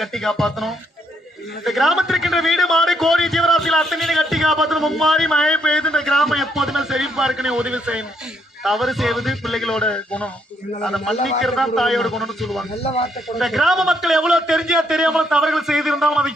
கட்டி காப்பாற்றணும். இந்த கிராமத்திற்கின்ற வீடு மாடு கோழி ஜீவராசிகள் அத்தனை கட்டி காப்பாற்றணும். மும்மாறி மழை பெய்து இந்த கிராமம் எப்போதுமே செழிப்பா இருக்குன்னு உதவி செய்யணும். தவறு செய்வது பிள்ளைகளோட குணம், அதை மன்னிக்கிறதா தாயோட குணம்னு சொல்லுவாங்க. இந்த கிராம மக்கள் எவ்வளவு தெரிஞ்சா தெரியாம தவறுகள் செய்திருந்தாலும் அதை